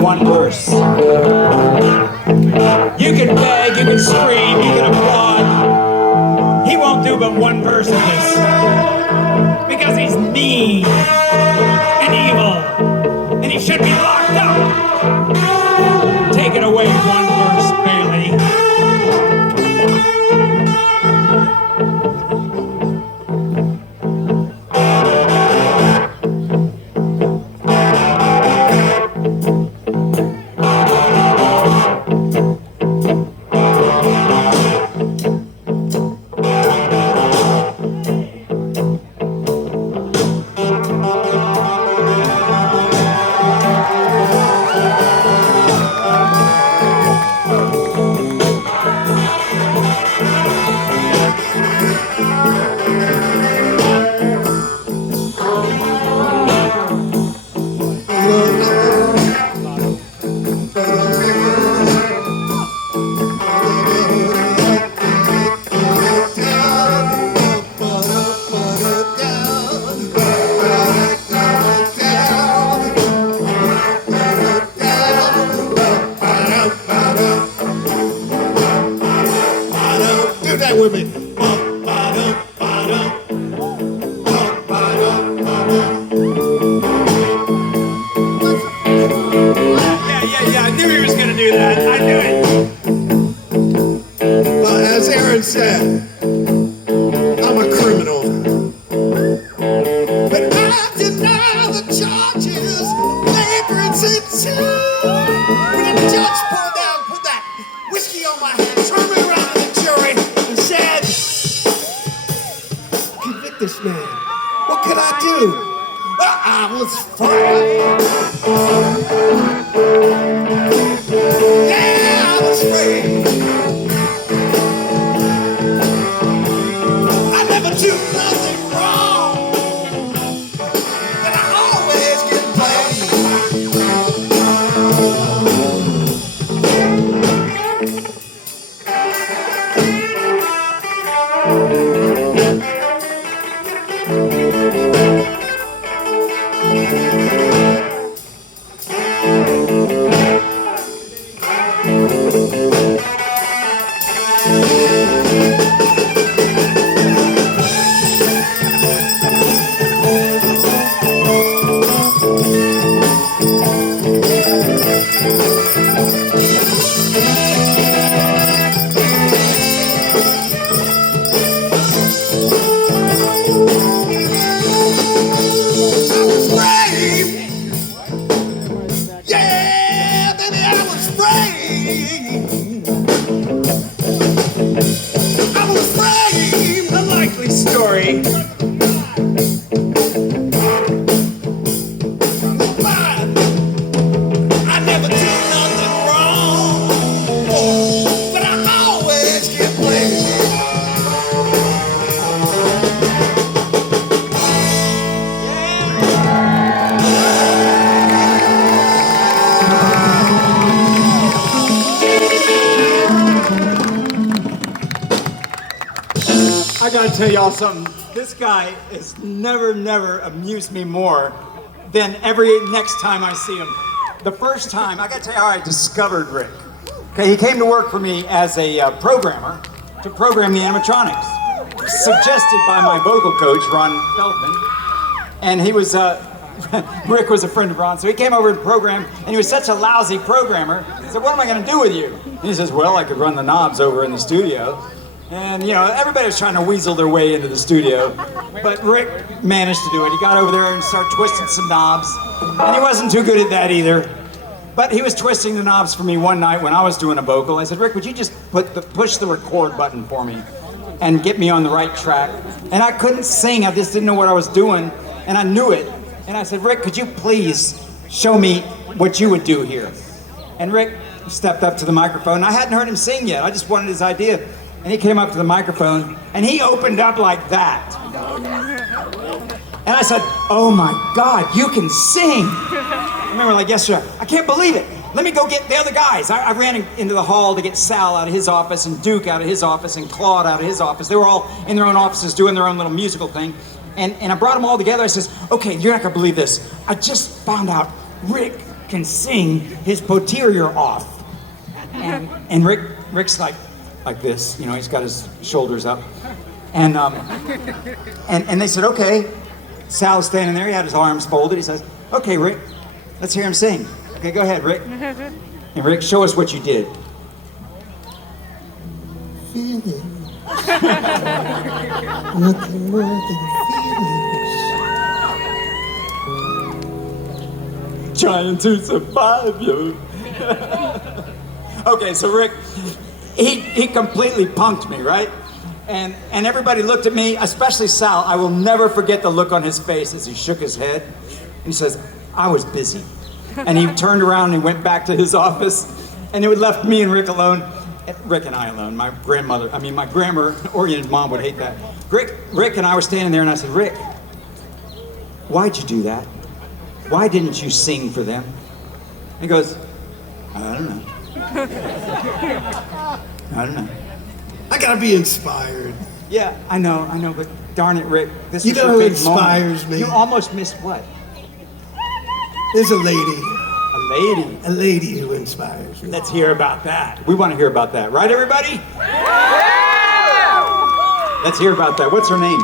one verse. You can beg, you can scream, you can applaud. He won't do but one verse of this. Because he's mean and evil. And he should be locked up. Take it away, one verse, Bailey. With me. Yeah, I knew he was gonna do that. I knew it. As Aaron said, I'm a criminal. But I deny the charges of vagrancy too. When the judge put that whiskey on my head, turned me around to the jury and said, convict this man. What could I do? I was free. Yeah, I was free. I never do nothing wrong, but I always get Story. I never do nothing wrong, but I always get blamed. I gotta tell y'all something. This guy has never amused me more than every next time I see him. The first time, I gotta tell you how I discovered Rick. Okay, he came to work for me as a programmer to program the animatronics, suggested by my vocal coach, Ron Feldman. And he was, Rick was a friend of Ron, so he came over to program, and he was such a lousy programmer. I said, what am I gonna do with you? And he says, well, I could run the knobs over in the studio. And, you know, everybody was trying to weasel their way into the studio, but Rick managed to do it. He got over there and started twisting some knobs, and he wasn't too good at that either. But he was twisting the knobs for me one night when I was doing a vocal. I said, Rick, would you just push the record button for me and get me on the right track? And I couldn't sing, I just didn't know what I was doing, and I knew it. And I said, Rick, could you please show me what you would do here? And Rick stepped up to the microphone. I hadn't heard him sing yet, I just wanted his idea. And he came up to the microphone, and he opened up like that. And I said, oh my God, you can sing. I remember like yesterday, I can't believe it. Let me go get the other guys. I ran into the hall to get Sal out of his office, and Duke out of his office, and Claude out of his office. They were all in their own offices doing their own little musical thing. And I brought them all together. I says, okay, you're not gonna believe this. I just found out Rick can sing his posterior off. And Rick's like this, you know, he's got his shoulders up. And they said, okay. Sal's standing there, he had his arms folded. He says, okay, Rick, let's hear him sing. Okay, go ahead, Rick. And Rick, show us what you did. Feeling. Nothing more than feelings. Trying to survive you. Okay, so Rick, he completely punked me, right? And everybody looked at me, especially Sal. I will never forget the look on his face as he shook his head. And he says, I was busy. And he turned around and he went back to his office, and it left me and Rick alone. Rick and I alone. My grammar-oriented mom would hate that. Rick and I were standing there, and I said, Rick, why'd you do that? Why didn't you sing for them? And he goes, I don't know. I don't know. I gotta be inspired. Yeah, I know, but darn it, Rick, this You is know your who big inspires moment. me? You almost missed what? There's a lady. A lady. A lady who inspires me. Let's hear about that. We want to hear about that, right, everybody? Yeah! Let's hear about that. What's her name?